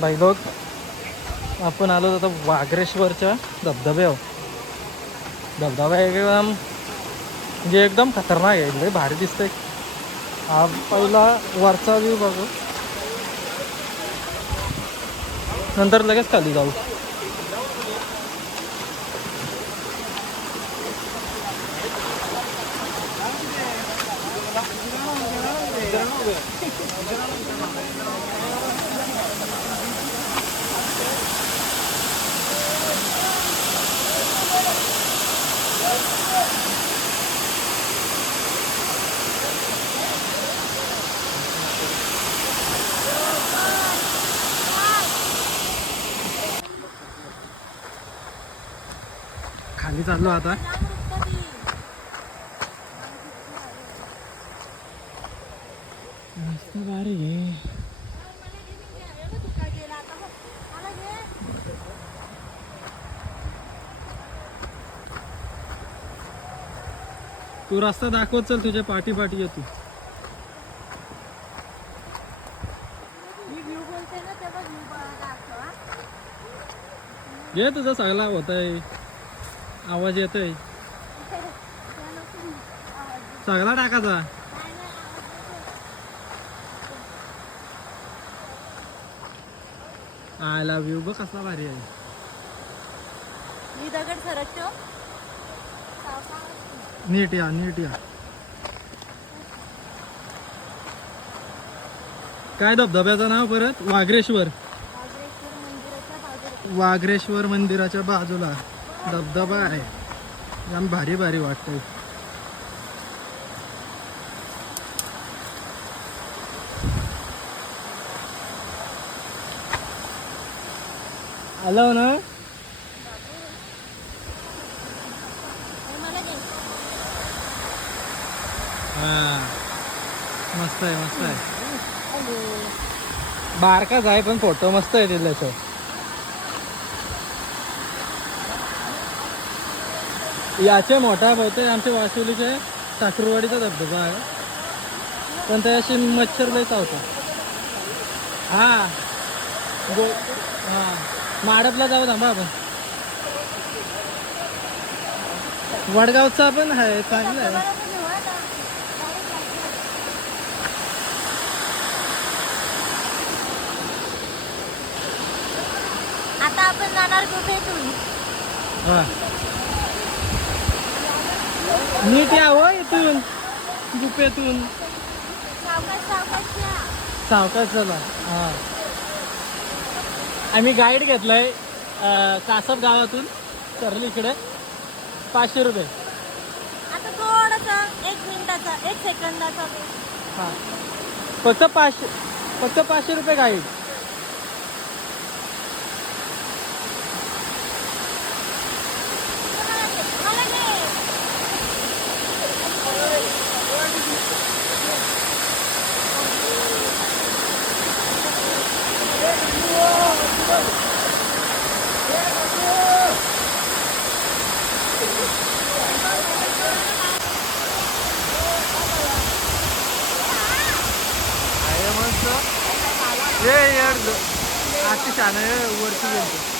भाई लोक आपण आलो आता वागरेश्वरच्या धबधब्यावर. धबधबा एकदम म्हणजे एकदम खतरनाक आहे लय भारी दिसतंय. हा पहिला वरचा व्ह्यू बघू. नंतर लगेच खाली जाऊ. मी चाललो आता. मस्त भारी आहे. तू रस्ता दाखवत चल तुझ्या पाठी पाठी येतो ये तुझा सगळा होत आहे आवाज येतोय. सगळा टाकायचा. आय लव्ह यू बघ कसला भारी आहे. मी दगड सरकतो नीट या नीट या. काय धबधब्याचं नाव परत? वाघरेश्वर. वागरेश्वर मंदिराच्या बाजूला. वाघरेश्वर मंदिराच्या बाजूला. धबधबा आहे. जाम भारी भारी वाटतंय. आलो ना? मस्त आहे मस्त आहे. बारकाच आहे पण फोटो मस्त आहे तिथल्याचं याचे मोठा बहुतेक आमच्या वाशिवलीचे सासुरवाडीचा धबधबा आहे. पण त्याशी मच्छर लय चावतो. हा. गो हा. माडपला जाऊ थांबा आपण. वडगावचा पण आहे चांगला आहे. आता. आपण जाणार गुफेतून हा. नीट या हो इथून गुपेतून सावकाश चला हा. आम्ही गाईड घेतलाय कासप गावातून सरली इकडे पाचशे रुपये. आता थोडस एक मिनिटाचा एक सेकंदाचा. हा. फक्त पाचशे फक्त पाचशे रुपये गाईड आहे ये यार आती छान आहे वरती गेलो